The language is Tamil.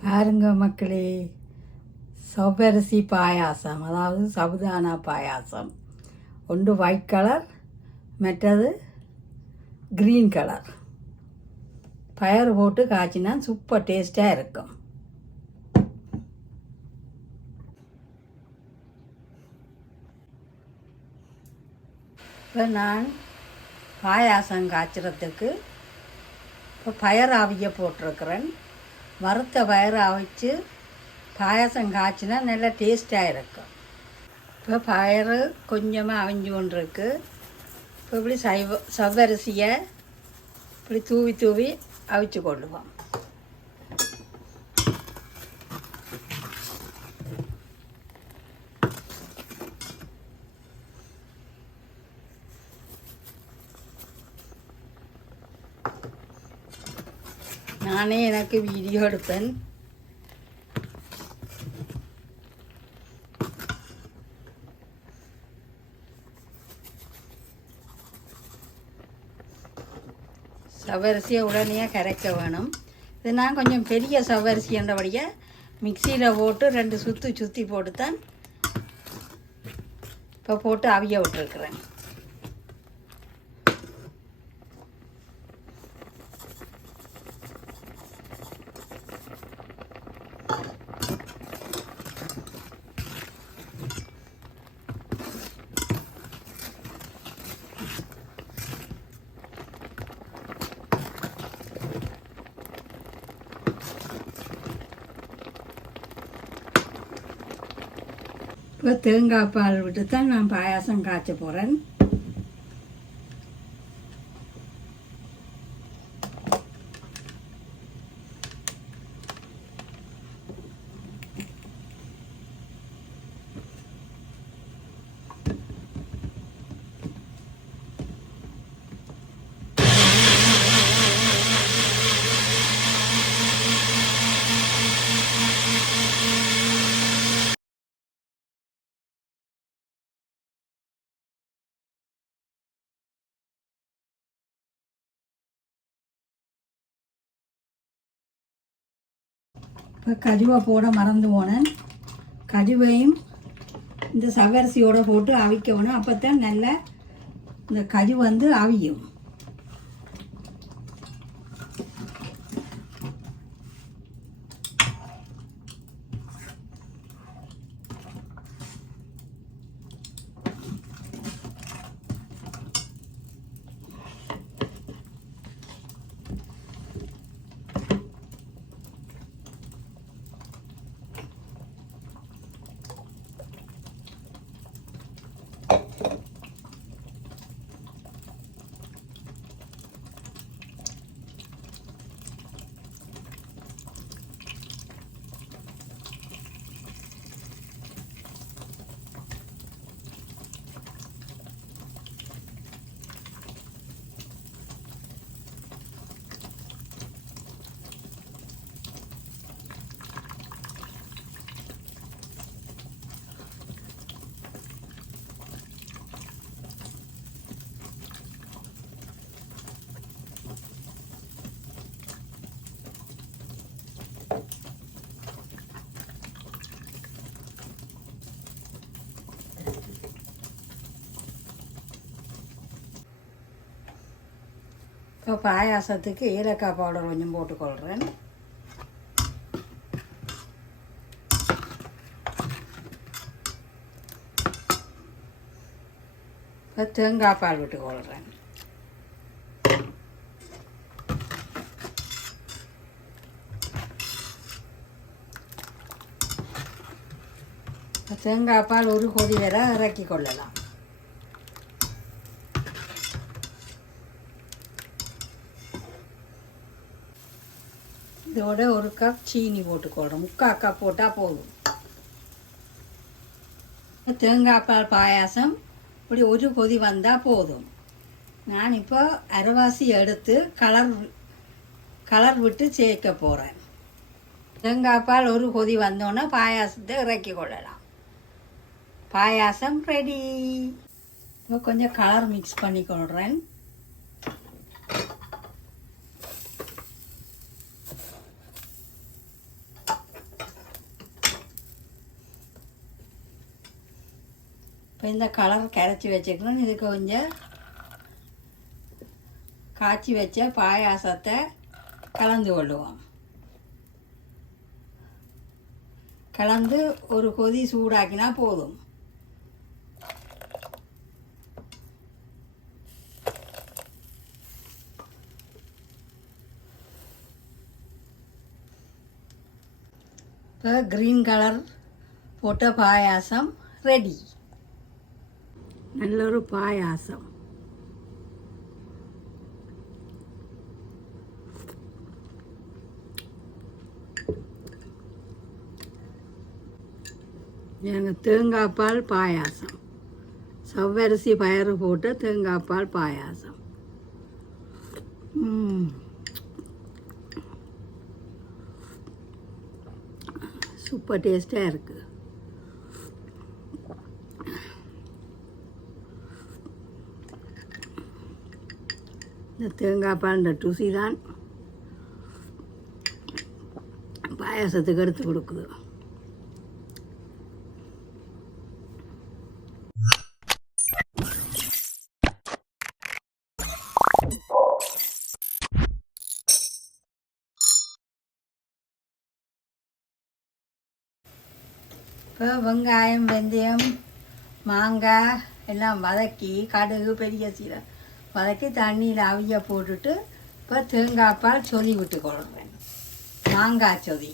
பாருங்க மக்களே சவ்வரிசி பாயாசம் அதாவது சவுதானா பாயாசம். ஒன்று ஒயிட் கலர் மற்றது க்ரீன் கலர் பயறு போட்டு காய்ச்சினா சூப்பர் டேஸ்ட்டாக இருக்கும். இப்போ நான் பாயாசம் காய்ச்சறதுக்கு இப்போ பயர் அவிய போட்டிருக்கிறேன். வறுத்த பயறு அவிச்சு பாயாசம் காய்ச்சினா நல்லா டேஸ்ட்டாக இருக்கும். இப்போ பயறு கொஞ்சமாக அவிஞ்சு கொண்டிருக்கு. இப்போ இப்படி சைவ சவ்வரிசியை இப்படி தூவி தூவி அவிச்சு கொள்ளுவோம். நானே எனக்கு வீடியோ எடுப்பேன். சவரிசியை உடனே கரைக்க வேணும். இது நான் கொஞ்சம் பெரிய சவரிசின்றபடியே மிக்சியில் போட்டு ரெண்டு சுற்றி சுற்றி போட்டு தான் இப்போ போட்டு அவிய விட்டுருக்குறேன். இப்போ தேங்காய் பால் விட்டு தான் நான் பாயாசம் காய்ச்ச போகிறேன் இப்போ கருவை போட மறந்து போனேன். கருவையும் இந்த சவரிசியோடு போட்டு அவிக்கணும் அப்போ தான் நல்லா இந்த கறி வந்து அவியும். இப்போ பாயாசத்துக்கு ஏலக்காய் பவுடர் கொஞ்சம் போட்டுக்கொள்கிறேன் இப்போ தேங்காய் பால் விட்டுக்கொள்கிறேன் தேங்காய் பால் ஒரு கொதி வரை இறக்கி கொள்ளலாம் இதோட ஒரு கப் சீனி போட்டுக்கொள்கிறோம் முக்கா கப் போட்டால் போதும். தேங்காய் பால் பாயாசம். இப்படி ஒரு கொதி வந்தால் போதும். நான் இப்போ அரைவாசி எடுத்து கலர் கலர் விட்டு சேர்க்க போகிறேன் தேங்காய் பால் ஒரு கொதி வந்தோன்னே பாயாசத்தை இறக்கி கொள்ளலாம். பாயாசம் ரெடி இப்போ கொஞ்சம் கலர் மிக்ஸ் பண்ணி கொள்கிறேன் இப்போ இந்த கலர் கரைச்சி வச்சுக்கணும். இது கொஞ்சம் காய்ச்சி வச்ச பாயாசத்தை கலந்து கொள்ளுவோம். கலந்து ஒரு கொதி சூடாக்கினா போதும். இப்போ க்ரீன் கலர் போட்ட பாயாசம் ரெடி நல்லொரு பாயாசம் எனக்கு தேங்காய் பால் பாயாசம் சவ்வரிசி பயறு போட்டு தேங்காய் பால் பாயாசம் சூப்பர் டேஸ்ட்டாக இருக்குது இந்த தேங்காய் பால் இந்த டூசி தான். பாயாசத்துக்கு எடுத்து கொடுக்குது. இப்போ வெங்காயம் வெந்தயம் மாங்காய் எல்லாம் வதக்கி கடுகு பெரிய சீரகம். வதக்கி தண்ணியில் அவிய போட்டுட்டு இப்போ தேங்காய் பால் சொதி விட்டு கொள்கிறேன் மாங்காய் சொதி